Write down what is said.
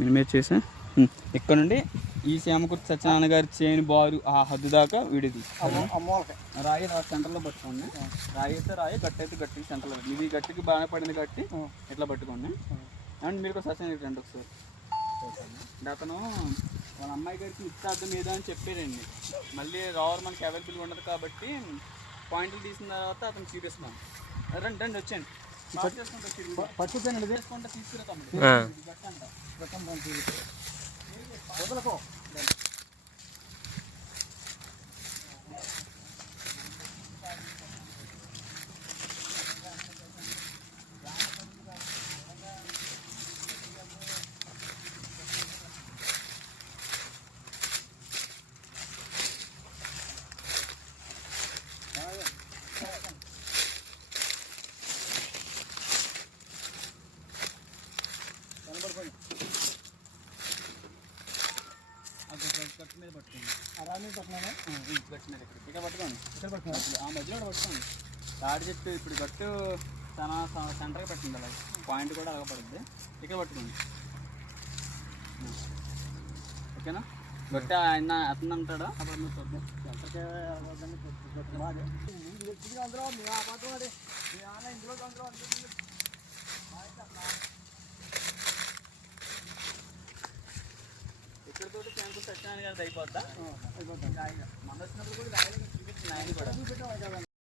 మినిమేట్ చేసా. ఇక్కడ నుండి ఈ సేమకుర్తి సత్యనారాయణ గారి చేను బారు ఆ హద్దు దాకా వీడిది రాయి సెంటర్లో పట్టుకోండి. రాయి అయితే రాయి, గట్టి అయితే గట్టి సెంటర్లో. ఇది గట్టికి బాగా పడింది గట్టి ఇట్లా పట్టుకోండి. అండ్ మీరు సత్యనారాయణ రండి ఒకసారి. అతను వాళ్ళ అమ్మాయి గారికి నిశ్చితార్థం ఏదో అని చెప్పారండి. మళ్ళీ రావర్ మనకి అవైలబుల్గా ఉండదు కాబట్టి పాయింట్లు తీసిన తర్వాత అతను చూపిస్తాను. రండి రండి వచ్చేయండి. పట్టుకుంటే వేసుకుంటే తీసుకురాము. వదలకో. గట్టు మీద పట్టుకోండి. అరాని పట్టుకున్నాను. గట్టు మీద ఇక్కడ పట్టుకోండి. ఇక్కడ పట్టుకోండి. ఆ మధ్యలో పట్టుకోండి. తాడి చెట్టు ఇప్పుడు గట్టు చాలా సెంటర్గా పెట్టండి. అలా పాయింట్ కూడా అలాగ పడుతుంది. ఇక్కడ పట్టుకోండి. ఓకేనా? గట్టి ఆయన అతను అంటాడు అప్పుడు మీరు చూద్దాం. సెంటర్కి అందరూ మీ ఆ పాత్ర మీ ఆన ఇందులో అందరూ ఇక్కడితో సేమకుర్తి సత్యనారాయణ గారిది అయిపోద్దా? మన వచ్చినప్పుడు కూడా రాయలు చూపించింది ఆయన కూడా.